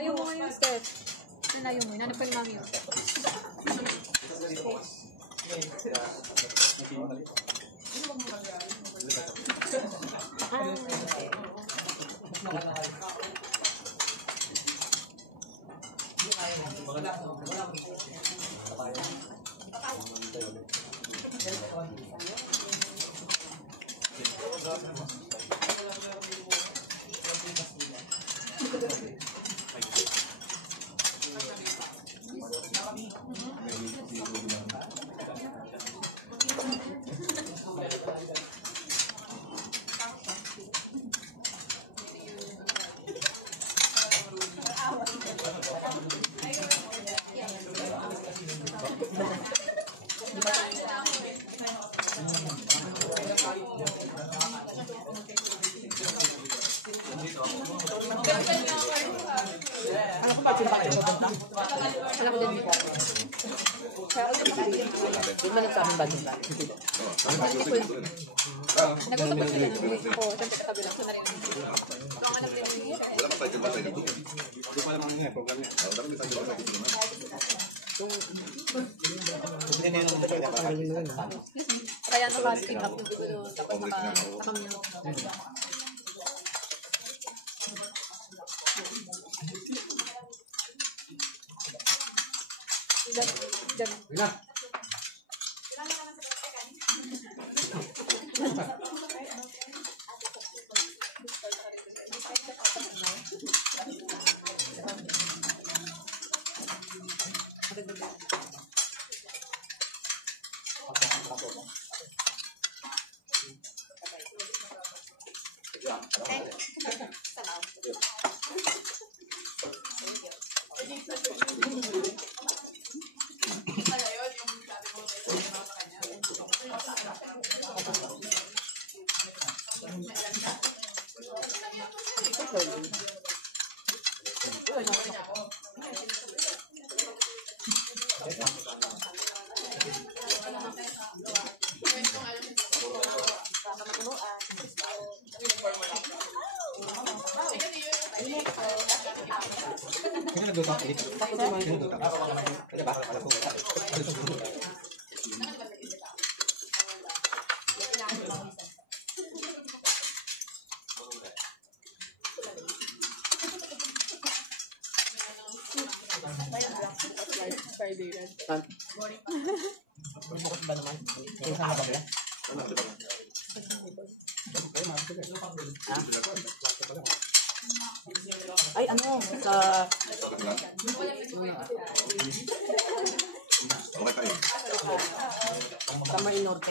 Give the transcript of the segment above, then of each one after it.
Ayaw mo ngayon, Steph. Ayaw mo. Nanap ko yung mami yun. Doon ba nagsabi ba din ba? Nag-usap ba sila? Oo, siyempre katabi lang. So na rin. So ang anak din niya. Wala pa tayo ba tayo? Hindi pa naman nga program niya. Dapat may tayo sa dito naman. Kaya naka-speed up yung video tapos naka-mute. Diyan. Bukas ba naman? Yung sama ba kaya? Ay, ano? Sa... Okay tayo. Sa Marinorte.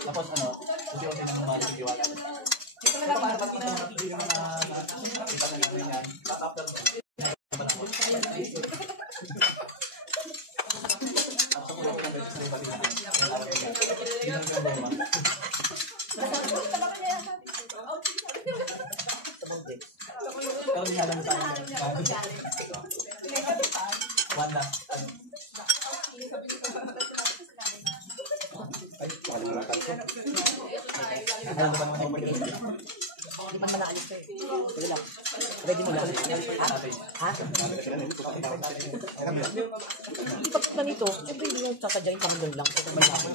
Tapos ano, hindi ko sila naman magkiwala. Ito na lang, pag pinapigil na Hindi man manaalis ko eh. Sige lang. Ready mo lang. Ha? Hindi pag ganito, siyempre hindi yung sasadyain panggal lang. Ito ba naman?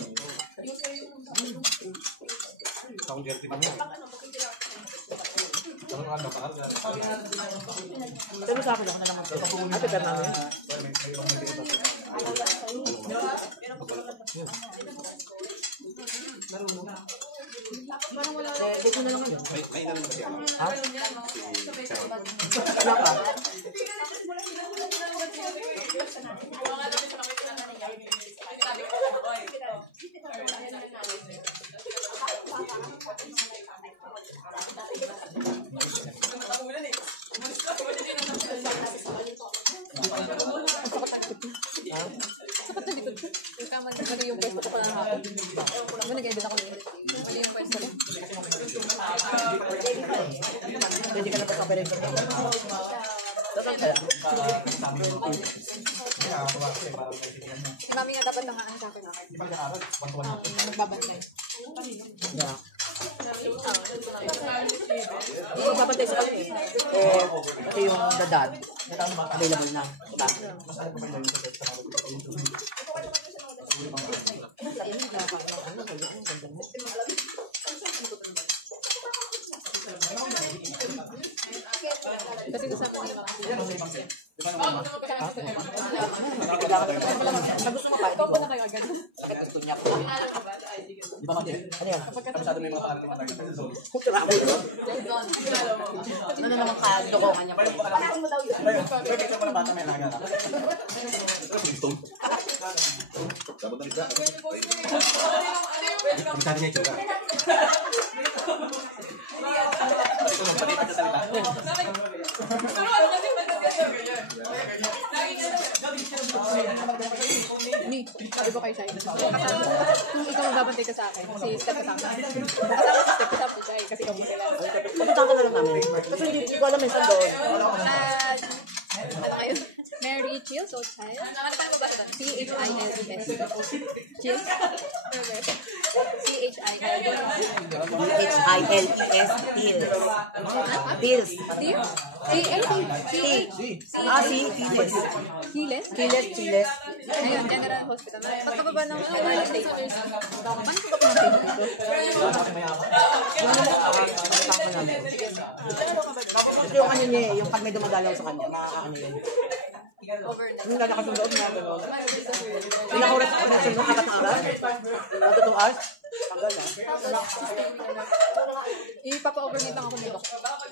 Pero sa akin ako na naman. Ate, pero namin. Dito na naman yun. May ina naman kasi ako. Ha? Wala ka? Sapat na dito. Yung tama, mali yung pwesto ko pa ng hapon. Ano nag-edit ako dito? Mali yung pwesto ko. Pwede ka na pagkapirin sa mga. Dapat kaya? Si mami nga dapat nangaan sa akin. Magbabantay. Yeah. Dapat tayo sa kanya eh. Ito yung dadad. Available na. Diba? Kasi kasama nila mga. Sa gusto mo pa, Ikaw po na kayo agad. bakit gusto niya ko? Di ba, Mati? Ano yan? Kabisado mo yung mga pangalan ng mga zone. Ano na naman kadokongan niya? Pero picture mo na bata may laga. Stone. Dapat na isda. Pagkali niya itsura. Ito lang, pati pagkasalita. Ni, sabi ko kay Shai. Kung ikaw magbabantay ka sa akin, si Steph kasama. Kasama si Steph, kasama si Shai, kasi ikaw mo sila. Pupunta ka na lang namin. Kasi hindi ko alam yung saan doon. Ano kayo? Mary Chills o Child? Ano pa mo ba ito? C-H-I-L-E-S. Chills? C-H-I-L-E-S. H-I-L-E-S. Pills. Pills. C-H-C-H. Ah, si Chiles. Chiles? Chiles, Chiles. Ayun, General Hospital. Pagkababa ng Manila Station. Paano ko ba pumunta dito? Kasama namin. Ito yung ano niya eh, yung pag may dumadalaw sa kanya, ano yun. Overnight. Yung lalakas yung loob niya, gano'n. Ilang oras ka na sunod, apat na oras? 2 hours? Tagal ah. Ipapa-overnight lang ako dito.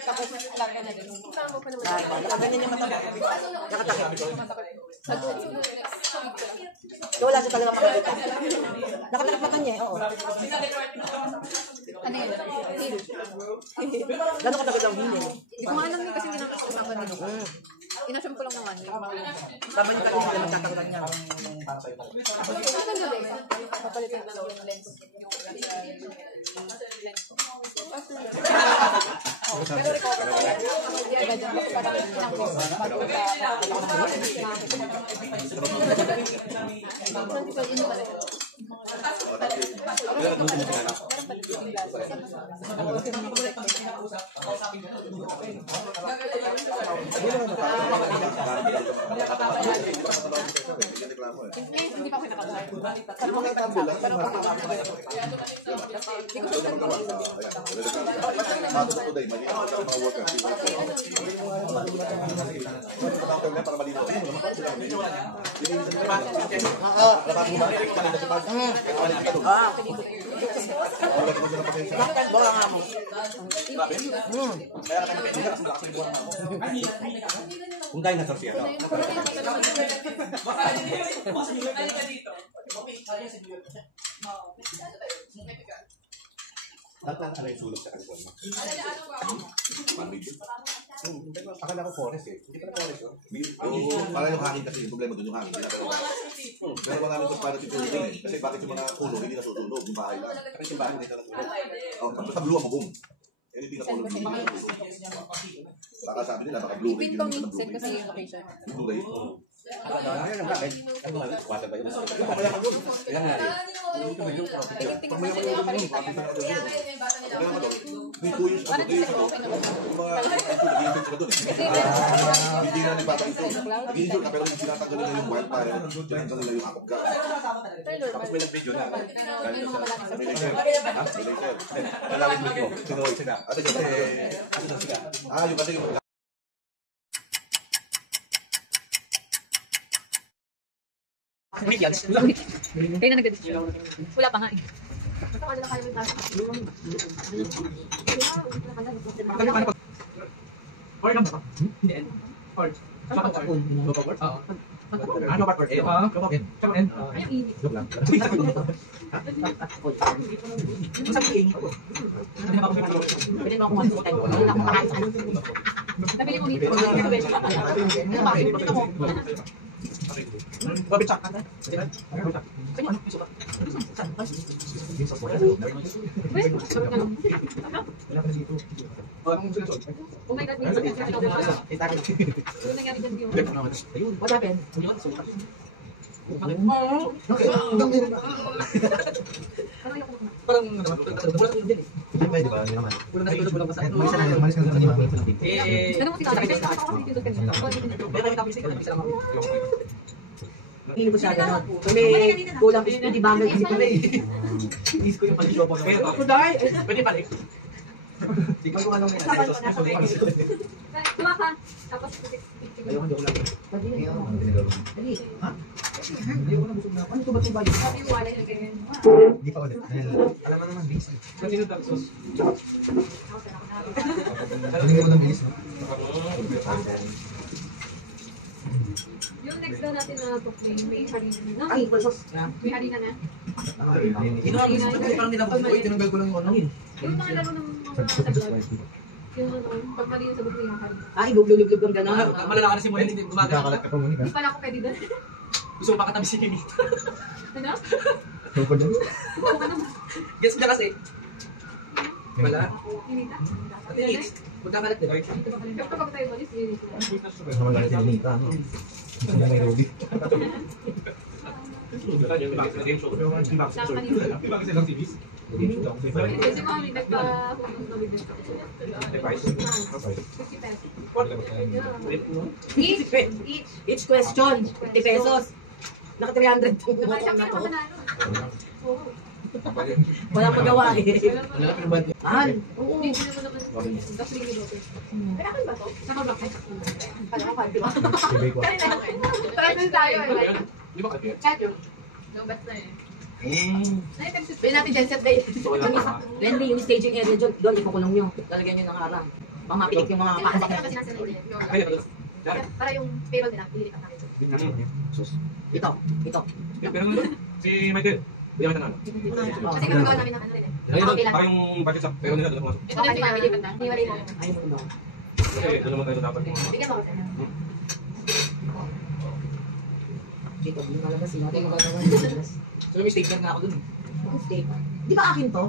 Tapos, larga na din. Nakaganyan yung mata mo. Nakatakip. Sa doon. So wala siya talaga makakita. Nakatakip mata niya eh, oo. Ano yun? Hill. Gano'n katagal ang hinin? Hindi ko nga alam yun kasi hindi namin kasama nito. Inasyam ko lang naman. Laban yung kanina na magtatanggal niya. Papalitan lang yung lens. Pero recover ko. Agad yan. Kasi parang ilang beses bago hindi pa ako nakabuhay. Pero kung Bakit bola nga mo? Kung dahil na siya daw. Lahat ng ano yung sulog sa kanila mo? Akala ko forest eh. Hindi pala forest yun. Parang yung hangin kasi, yung problema doon yung hangin. Pero wala namin ito para tutulog eh. Kasi bakit yung mga puno hindi nasutunog, yung bahay lang. Kasi yung bahay hindi nasutunog. Tapos sa blue ang bubong. Yan yung pinatulog hindi nasutunog. Baka sabi nila, baka Blu-ray. ipin ko minsan kasi yung location. Blu-ray. Ano lang bakit? Water ba yun? Kaya ka doon. Kaya nga eh. Pag may mga doon, kapit na ka doon. Kaya ka doon. May 2 years ako. Yung mga nag-i-insure ka doon. Hindi na nipata ito. Nag-i-insure ka pero yung sinatanggal nila yung wildfire, sinatanggal nila yung akog ka. Tapos may nag-video na. May laser. Ha? May laser. Nalawin mo ko. Sinuwag sila. Ate, kasi... yung kasi... Kayo na nag-desisyon. Wala pa nga eh. Or lang ba? Hindi. Or. Oo. Ano ba? N. Nabili mo dito. Babit sa Oh my God, ano nangyari dyan, Dio? What happened? Parang bulat din eh. Pwede ba? Hindi naman. Bulat na bulat pa sa Malis ka na, malis ka na ni Mami. Ano mo sinasabi? Ako kasi dito kanina. Pero kami tapos kasi lang ako. Hindi ko siya gano'n. Kung may kulang speedy bumble, hindi ko na eh. Inis ko yung pag-show ko. Ako dahil. Pwede pa rin. Di ba kung anong may Tuwa ka. Tapos, ayoko, hindi ko lang. Dali. Dali. Ha? Hindi ko na busog na. Ano ito ba ito ba yun? sabi mo wala yung ganyan. Hindi pa ulit. Alam mo naman, busy. Kanino tapos? Hindi mo ng bilis, no? Yung next daw natin na book may harina na. Ay, versus. May harina na. Ginawa ko kasi parang nilabot ko. Tinanggal ko lang yung ano. Yung mga laro ng mga sagot. Yung ano, pag mali yung sagot mo yung harina. Ay, lublub-lublub kang gano'n. Malala ka na si Moen, hindi gumagana. Kakalat ka pa muna ka. Hindi pala ako pwede doon. Gusto mo pakatabi si Kinita. Ano? Tungkol dyan. Oo ka naman. Guess niya kasi. Wala. Hinita. Ate Nix, magkakalat din. Dito pa pala. Kapag tayo balis, yun ito. Naman lang si Nita, no? Hindi may Ruby. Kasi mami, nagpa-hukong na bibig ako. 50 pesos. Each question, 50 pesos. Naka 300 po Diba, na siya to. pinakamanalo. Oo. Wala magawa eh. Mahal. Oo. Hindi naman tapos rin yung Robert. Kaya akin ba to? Nakabak ko. Kala ko kalbi. Kaya na yun. Try na tayo eh. Di ba kasi? Chat yun. Lumbat na eh. Pwede natin dyan set day. Wendy, yung staging area dyan, doon ikukulong nyo. Lalagyan nyo ng harang. Pang mapilik yung mga Kasi pakasakit. kasi nasa nila. Para yung payroll nila, pililipat natin. Ito, ito. Pero si Michael, hindi naman nanalo. Kasi gagawin namin ng ano rin eh. Ayun, Okay lang. parang yung budget sa pero nila doon pumasok. Ito din si Mami, lipat na. Hiwalay mo. Ayun mo daw. Kasi doon naman tayo dapat mga... Bigyan mo ako sa'yo. Dito, lumalabas sila. Ito yung magagawa. So, may statement nga ako dun. Ang statement. Di ba akin to?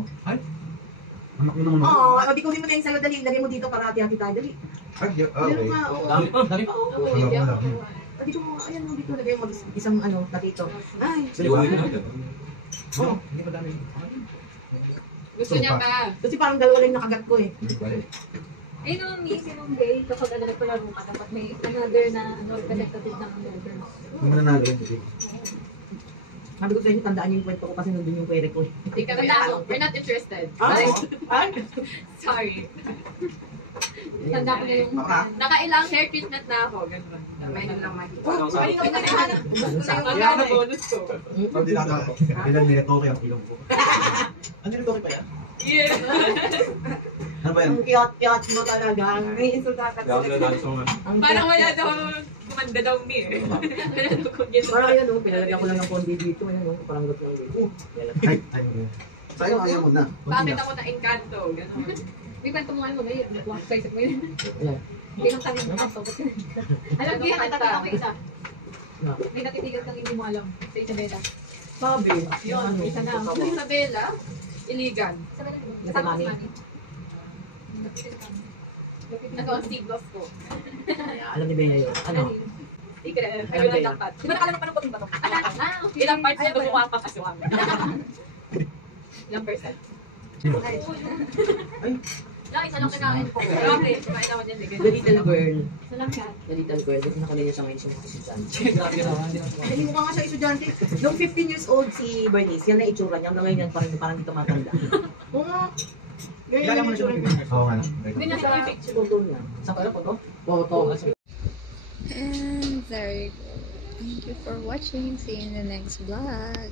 Anak mo naman. Oo, di ko mo tayong sa'yo. Dali, lagay mo dito para hati-hati tayo. Dali. Okay. Meron nga, oo. Dami pa, dami pa. Oo, Wala, bigyan wala. mo. Dito mo, ayan mo dito. Lagay mo isang ano, tatito. Ay, oh. Hindi pa dami. Gusto niya pa. Kasi parang dalawa lang yung nakagat ko eh. Eh no, minimum day, kapag ano nagpalaro ka, dapat may another na ano, representative ng another. Hindi mo nanalo yun. Sabi ko sa inyo, tandaan niyo yung kwento ko kasi nandun yung pwede ko eh. Hindi ka na, we're not interested. Ay! Ay! Sorry. Tanda ko na yung nakailang hair treatment na ako. Ganun. May nang lang makikita. Oh, kanina ko naghahanap. Magkano bonus ko? Hindi na ako. Ilan nila to kaya ang ilong ko. Ano yung doki pa yan? Yeah. Ano ba yan? Ang kiyat-kiyat mo talaga. May insultata Kaya ako nanalo sa mga... Parang wala daw, kumanda daw me eh. Wala daw kung yun. Parang yan o, pinalagyan ko lang ng kondi dito. Ayan o, parang got lang dito. Ay, ay. Sayang ayaw mo na. Bakit ako na-encanto? Ganun. May kwento mo ano ngayon. Sa isip mo yun. Ayan. Hindi lang sabi mo kanto. Alam ko yan, natatigan ko isa. May natitigan kang hindi mo alam sa Isabela. Sabi. Yun, isa na. Sa Isabela, Iligan. Nasa mami. Ito ang siglos ko. Alam ni Bea yun. Ano? Secret. Ayun ang dapat. Di ba nakalaman pa ng puting bato? Ilang parts niya gumawa pa kasi wala. Ilang percent? Guys, anong kinain ko? Grabe, kumain naman yan. The little girl. Salamat. The little girl. Kasi nakalinya siya ngayon sa mga estudyante. Grabe naman. Ay, mukha nga siya estudyante. Nung 15 years old si Bernice, yan na itsura niya. Hanggang ngayon yan parang hindi tumatanda. Oo nga. Ganyan Kilala yung mo na siya itsura ng niya. Oo nga. Hindi niya Sa sa picture. photo niya. Sa ano po to? Photo. And there you go. Thank you for watching. See you in the next vlog.